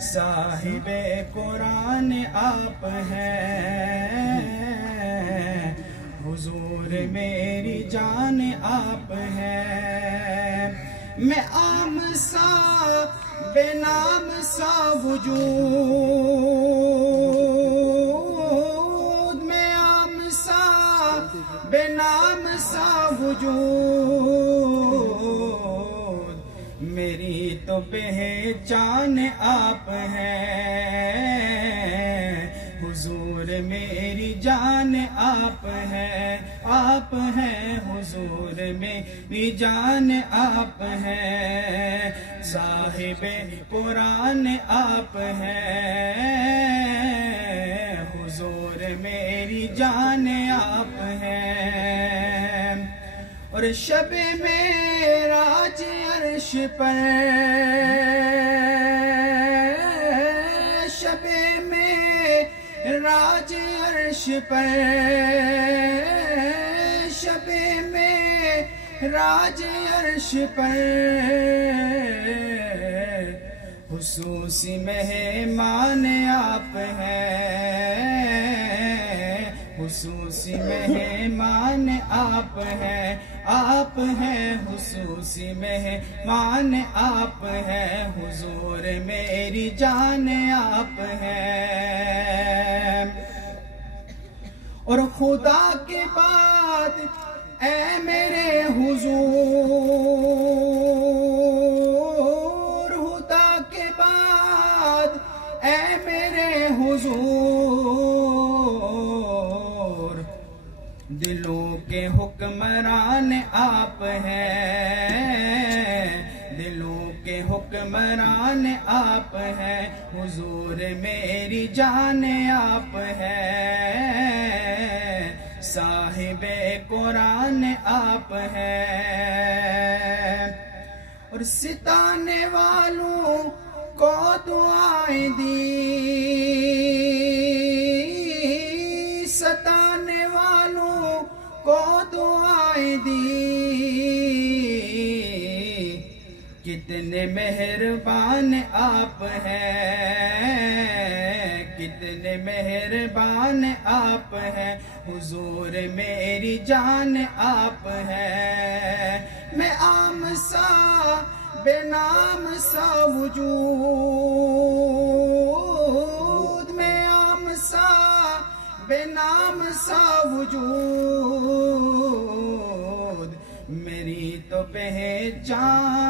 صاحب قرآن آپ ہیں، حضور میری جان آپ ہیں۔ میں عام سا بے نام سا وجود، میں عام سا بے نام سا وجود، میری تو پہچان آپ ہیں، حضور میری جان آپ ہیں، آپ ہیں حضور میری جان آپ ہیں، صاحب قرآن آپ ہیں، حضور میری جان آپ ہیں۔ اور شب معراج عرش پر، شب معراج عرش پر، شب معراج عرش پر، خصوصی مہمان آپ ہیں، خصوصی مہمان آپ ہیں، آپ ہیں خصوصی مہمان آپ ہیں، حضور میری جان آپ ہیں۔ اور خدا کے بعد اے میرے حضور، خدا کے بعد اے میرے حضور، دلوں کے حکمران آپ ہیں، دلوں کے حکمران آپ ہیں، حضور میری جان آپ ہیں، صاحب قرآن آپ ہیں۔ اور ستانے والوں کو دعائیں دی، ستانے والوں کو دعائیں دی، کتنے مہربان آپ ہیں، کتنے مہربان آپ ہیں، حضور میری جان آپ ہیں۔ میں عام سا بے نام سا وجود، میں عام سا بے نام سا وجود، میری تو پہچان